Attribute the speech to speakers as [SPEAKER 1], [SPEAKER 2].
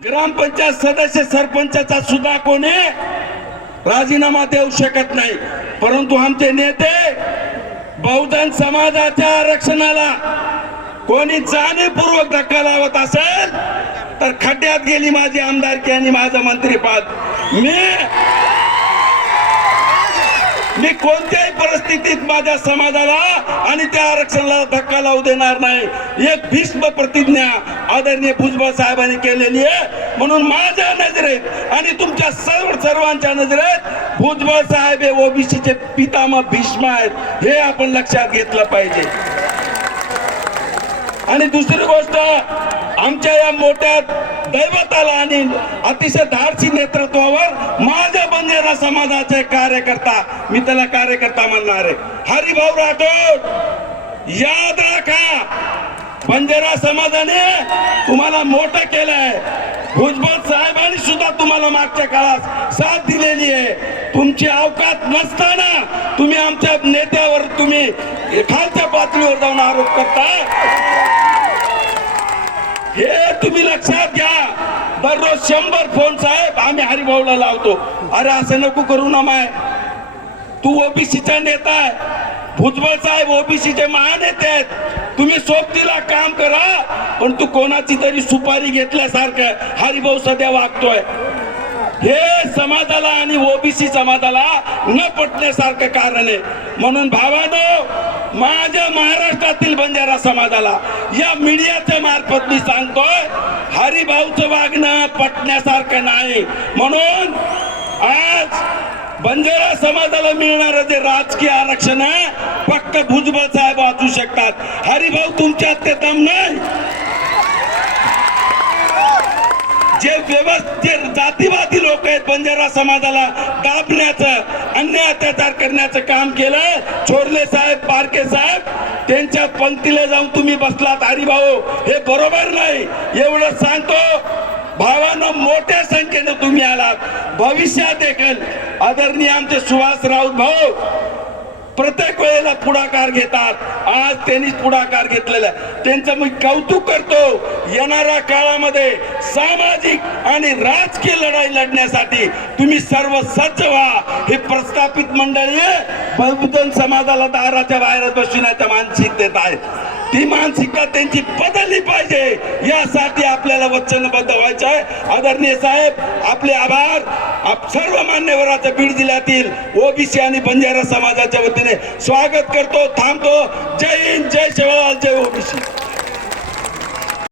[SPEAKER 1] ग्रामपंचायत सदस्य सरपंचाचा सुद्धा कोणी राजीनामा देऊ शकत नाही. परंतु आमचे नेते बहुजन समाजाच्या आरक्षणाला कोणी जाणीवपूर्वक धक्का लावत असेल तर खड्ड्यात गेली माझी आमदारकी आणि माझं मंत्रीपद. मी मी कोणत्याही परिस्थितीत माझ्या समाजाला आणि त्या आरक्षणाला धक्का लावू देणार नाही. एक भीष्म प्रतिज्ञा आदरणीय भुजबळ साहेबांनी केलेली आहे. म्हणून माझ्या नजरेत आणि तुमच्या सर्व सर्वांच्या नजरेत भुजबळ साहेब हे ओबीसीचे पितामह भीष्म आहेत हे आपण लक्षात घेतलं पाहिजे. आणि दुसरी गोष्ट आमच्या या मोठ्या दैवताला आणि अतिशय धाडसी नेतृत्वावर माझ्या बंदेरा समाजाचे कार्यकर्ता मी त्याला कार्यकर्ता म्हणणार आहे. हरिभाऊ राठोड याद राखा बंजारा समाजाने तुम्हाला मोठं केलंय. भुजबळ साहेबांनी सुद्धा तुम्हाला मागच्या काळात साथ दिलेली आहे. तुमची अवकात नसताना तुम्ही आमच्या नेत्यावर तुम्ही खालच्या पातळीवर जाऊन आरोप करता हे तुम्ही लक्षात घ्या. दररोज शंभर फोन साहेब आम्ही हरिभाऊला लावतो. अरे असं नको करू ना माय. तू ओबीसीचा नेता आहे. भुजबळ साहेब ओबीसीचे महानेते आहेत. तुम्ही सोबतीला काम करा पण तू कोणाची तरी सुपारी घेतल्यासारखं हरिभाऊ सध्या वागतोय. हे समाजाला आणि ओबीसी समाजाला न पटण्यासारखं कारण आहे. म्हणून भावानो माझ्या महाराष्ट्रातील बंजारा समाजाला या मीडियाच्या मार्फत मी सांगतोय हरिभाऊचं वागणं पटण्यासारखं नाही. म्हणून आज बंजारा समाजाला मिळणार जे राजकीय आरक्षण आहे फक्त भुजबळ साहेब वाचू शकतात. हरिभाऊ तुमच्यात ते दम नाही जे व्यवस्थित जातीवादी लोक आहेत बंजारा समाजाला दाबण्याचं अन्याय अत्याचार करण्याचं काम केलं छोरले साहेब पारके साहेब त्यांच्या पंक्तीला जाऊन तुम्ही बसलात. हरिभाऊ हे बरोबर नाही. एवढं सांगतो भावानं मोठे तुम्ही आलात. भविष्यात देखील आदरणीय आमचे सुहास राऊत भाऊ प्रत्येक वेळेला पुढाकार घेतात. आज त्यांनीच पुढाकार घेतलेला त्यांचं मी कौतुक करतो येणाऱ्या काळामध्ये सामाजिक आणि राजकीय लढाई लढण्यासाठी तुम्ही सर्व सज्ज व्हा. हे प्रस्थापित मंडळी बहुजन समाजाला दाराच्या बाहेर बसविण्याच्या मानसिकतेत आहेत ती मानसिकता त्यांची बदलली पाहिजे. यासाठी आपल्याला वचनबद्ध आहे. आदरणीय साहेब आपले आभार. आप सर्व मान्यवराचं बीड जिल्ह्यातील ओबीसी आणि बंजारा समाजाच्या वतीने स्वागत करतो थांबतो. जय हिंद जय शिवलाल जय ओबीसी